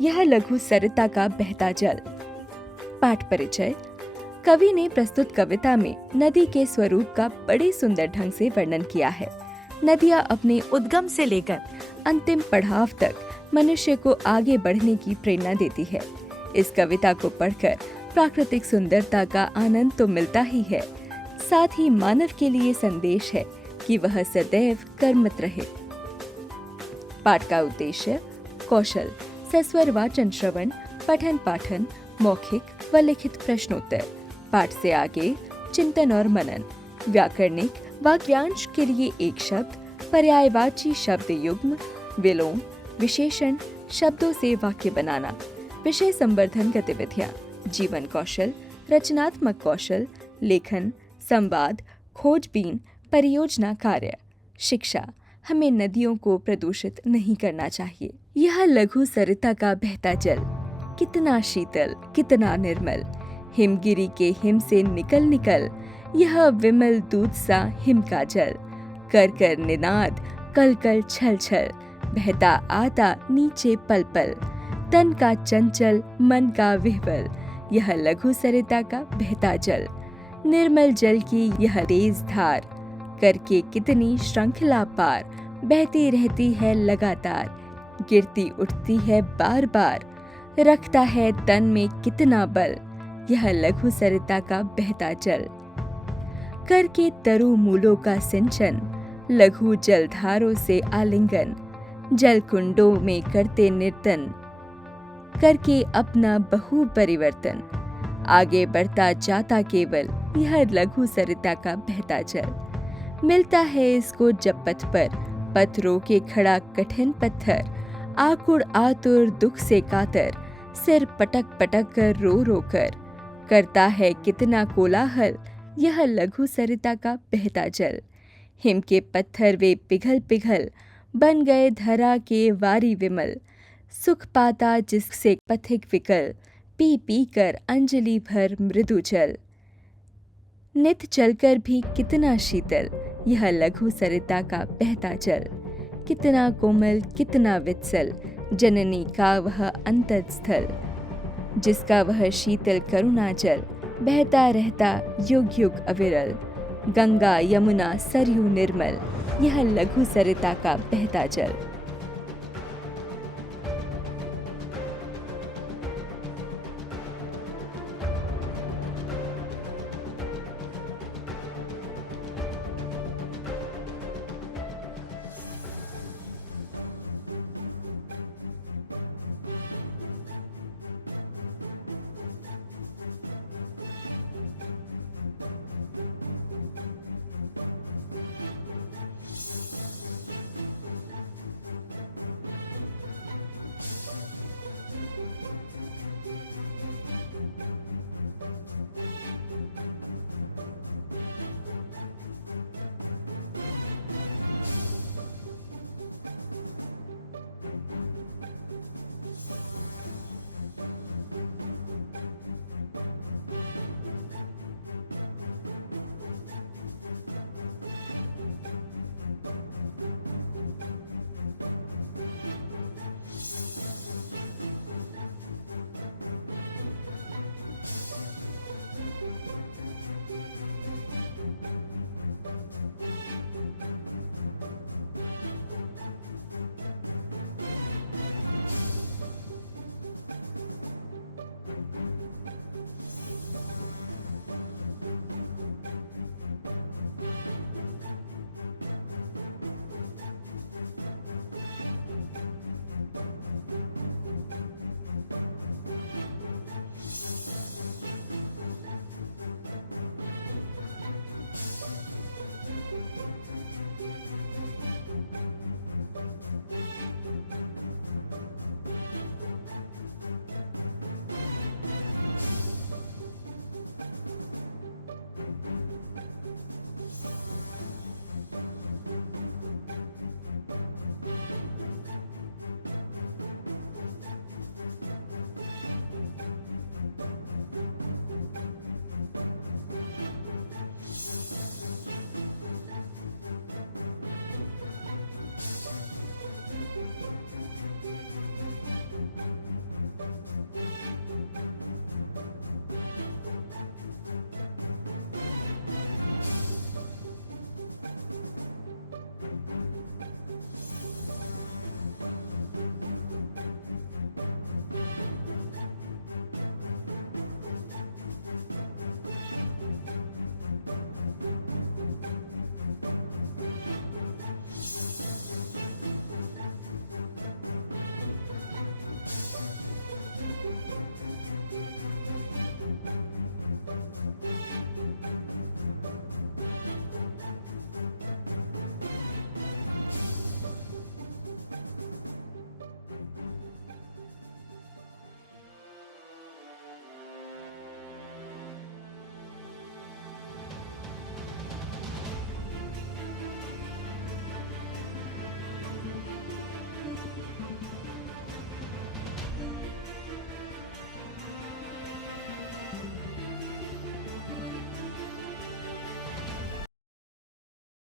यह लघु सरिता का बहता जल। पाठ परिचय। कवि ने प्रस्तुत कविता में नदी के स्वरूप का बड़े सुंदर ढंग से वर्णन किया है। नदियाँ अपने उद्गम से लेकर अंतिम पड़ाव तक मनुष्य को आगे बढ़ने की प्रेरणा देती है। इस कविता को पढ़कर प्राकृतिक सुंदरता का आनंद तो मिलता ही है, साथ ही मानव के लिए संदेश है कि वह सदैव कर्मठ रहे। पाठ का उद्देश्य कौशल, सस्वर वाचन श्रवण, पठन पाठन, मौखिक व लिखित प्रश्नोत्तर। पाठ से आगे चिंतन और मनन। व्याकरणिक वाक्यांश के लिए एक शब्द, पर्यायवाची शब्द युग्म, विलोम, विशेषण शब्दों से वाक्य बनाना। विषय संवर्धन गतिविधियाँ, जीवन कौशल, रचनात्मक कौशल, लेखन, संवाद, खोजबीन, परियोजना कार्य। शिक्षा, हमें नदियों को प्रदूषित नहीं करना चाहिए। यह लघु सरिता का बहता जल कितना शीतल, कितना निर्मल, हिमगिरी के हिम से निकल निकल यह विमल दूध सा हिम का जल, कर कर निनाद, कल कल छल छल, बहता आता नीचे पल पल, तन का चंचल मन का विह्वल, यह लघु सरिता का बहता जल। निर्मल जल की यह तेज धार, करके कितनी श्रृंखला पार, बहती रहती है लगातार, गिरती उठती है बार बार, रखता है तन में कितना बल, यह लघु सरिता का बहता जल। करके तरु मूलों का सिंचन, लघु जलधारों से आलिंगन, जल कुंडों में करते निर्तन, करके अपना बहु परिवर्तन, आगे बढ़ता जाता केवल यह लघु सरिता का बहता जल। मिलता है इसको जब पथ पर, पथ रोके खड़ा कठिन पत्थर, आकुड़ आतुर दुख से कातर, सिर पटक पटक कर रो रो कर, करता है कितना कोलाहल, यह लघु सरिता का बहता जल। हिम के पत्थर वे पिघल पिघल, बन गए धरा के वारी विमल, सुख पाता जिससे पथिक विकल, पी पी कर अंजलि भर मृदु जल। नित चलकर भी कितना शीतल, यह लघु सरिता का बहता जल। कितना कोमल, कितना वित्सल, जननी का वह अंतःस्थल, जिसका वह शीतल करुणा जल, बहता रहता युग युग अविरल। गंगा यमुना सरयू निर्मल, यह लघु सरिता का बहता जल।